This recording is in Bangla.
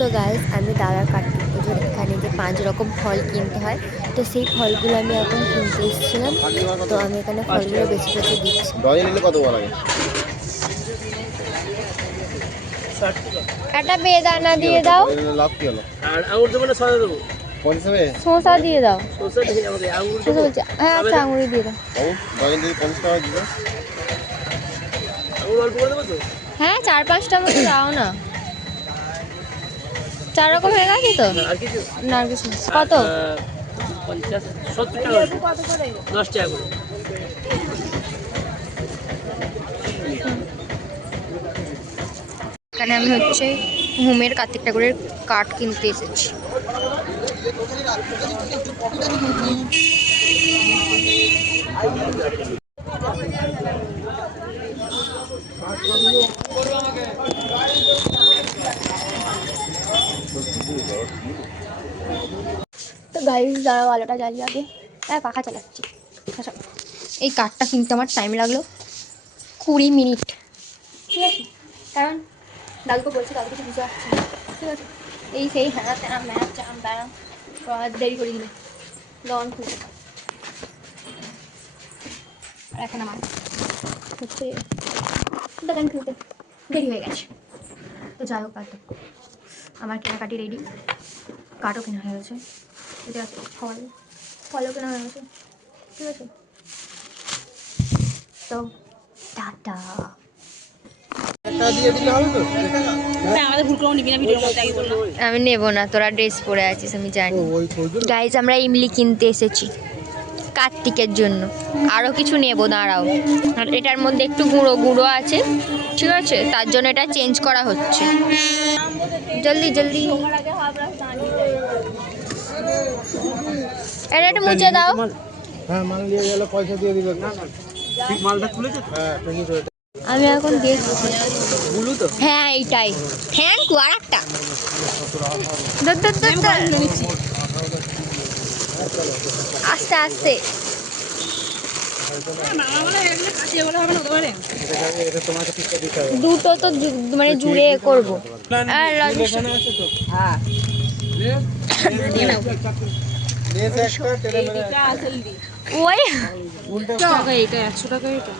তো গাইস আমি দাদার কার্তিক পুজোর এখানে যে 5 রকম ফল কিনতে হয়, তো সেই ফলগুলো আমি এখন কিনতে এসেছিলাম। তো আমি এখানে ফলগুলো বেছে বেছে দিচ্ছি। একটা বেদানা দিয়ে দাও, আর আঙুর দেবো না শসা দেবো? শসা দিয়ে দাও। শসা দিয়ে আমাকে আঙুর শসা বলছি, হ্যাঁ আচ্ছা আঙুরই দিয়ে দাও। আঙুর অল্প করে দেবো তো? হ্যাঁ 4-5টা মতো দাও না। 4 রকম হয়ে গেছে তো? আর কিছু না আর কিছু না। কত? 50 70 টাকা 10 টাকা করে। এখানে আমি হচ্ছে হোমের কার্তিক ঠাকুরের কাঠ কিনতে এসেছি। তো গাইস দাঁড়াও, আলোটা জ্বালিয়ে আগে। হ্যাঁ পাখা চালাচ্ছি। আচ্ছা, এই কাঠটা কিনতে আমার টাইম লাগলো 20 মিনিট, ঠিক আছে? কারণ দাদুকে বলছি, দাদু কিছু বুঝতে পারছি না, ঠিক আছে? এই সেই হ্যাঁ ত্যান ম্যাচ চাম ব্যারাম দেরি করে দিলে লন খুলতে। আর এখন আমার হচ্ছে দোকান খুলতে দেরি হয়ে গেছে। তো যাই হোক, কাটো আমার কেনাকাটি রেডি, কাঠও কেনা হয়ে গেছে, ঠিক আছে? ফলও কেনা হয়ে গেছে, ঠিক আছে? তো টাটা। আমি নেবো না, তোরা ড্রেস পরে আছিস আমি জানি। গাইজ আমরা ইমলি কিনতে এসেছি কার্তিকের জন্য, আরও কিছু নেবো, দাঁড়াও। আর এটার মধ্যে একটু গুঁড়ো গুঁড়ো আছে, ঠিক আছে? তার জন্য এটা চেঞ্জ করা হচ্ছে। জলদি জলদি এটা একটু মুছে দাও। হ্যাঁ মাল নিয়ে গেলে পয়সা দিয়ে দিবে। ঠিক মালটা তুলেছে তো? হ্যাঁ আমি এখন দেখছি। বুলু তো? হ্যাঁ এইটাই, থ্যাংক ইউ। আর একটা আস্তে আস্তে দুটো তো মানে জুড়ে করবো। আর ওই 100 টাকা এটা।